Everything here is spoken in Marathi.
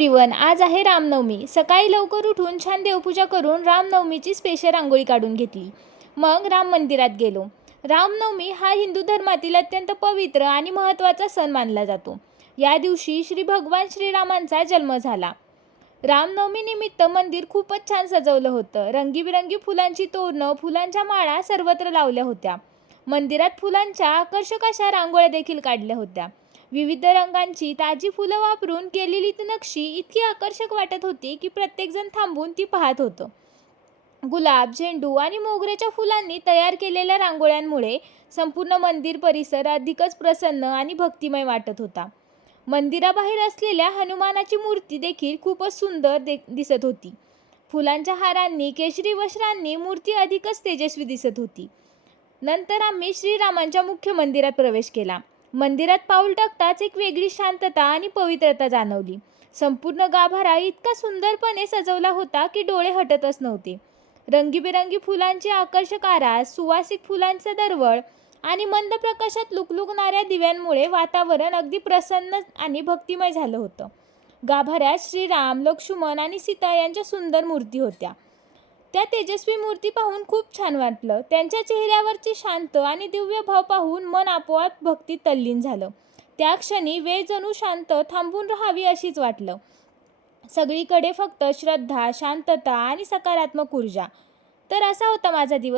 एव्हरीवन, आज आहे रामनवमी. सकाळी लवकर उठून छान देवपूजा करून रामनवमीची स्पेशल रांगोळी काढून घेतली. मग राम मंदिरात गेलो. रामनवमी हा हिंदू धर्मातील अत्यंत पवित्र आणि महत्त्वाचा सण मानला जातो. या दिवशी भगवान श्रीरामांचा जन्म झाला. रामनवमी निमित्त मंदिर खूपच छान सजवलं होतं. रंगीबिरंगी फुलांची तोरणं, फुलांच्या माळा सर्वत्र लावल्या होत्या. मंदिरात फुलांच्या आकर्षक अशा रांगोळ्या देखील काढल्या होत्या. विविध रंगांची ताजी फुलं वापरून केलेली ती नक्षी इतकी आकर्षक वाटत होती की प्रत्येकजण थांबून ती पाहत होतं. गुलाब, झेंडू आणि मोगऱ्याच्या फुलांनी तयार केलेल्या रांगोळ्यांमुळे संपूर्ण मंदिर परिसर अधिकच प्रसन्न आणि भक्तिमय वाटत होता. मंदिराबाहेर असलेल्या हनुमानाची मूर्ती देखील खूपच सुंदर दिसत होती. फुलांच्या हारांनी, केशरी वस्त्रांनी मूर्ती अधिकच तेजस्वी दिसत होती. नंतर आम्ही श्रीरामांच्या मुख्य मंदिरात प्रवेश केला. मंदिरात पाऊल टाकताच एक वेगळी शांतता आणि पवित्रता जाणवली. संपूर्ण गाभारा इतका सुंदरपणे सजवला होता की डोळे हटतच नव्हते. रंगीबेरंगी फुलांचे आकर्षक आरास, सुवासिक फुलांचा दरवळ आणि मंद प्रकाशात लुकलुकणाऱ्या दिव्यांमुळे वातावरण अगदी प्रसन्न आणि भक्तिमय झालं होतं. गाभाऱ्यात श्रीराम, लक्ष्मण आणि सीता यांच्या सुंदर मूर्ती होत्या. त्या तेजस्वी मूर्ती पाहून खूप छान वाटलं. त्यांच्या चेहऱ्यावरचे शांत आणि दिव्य भाव पाहून मन आपोआप भक्तीत तल्लीन झालं. त्या क्षणी वेळ जणू शांत थांबून राहावी अशीच वाटलं. सगळीकडे फक्त श्रद्धा, शांतता आणि सकारात्मक ऊर्जा. तर असा होता माझा दिवस.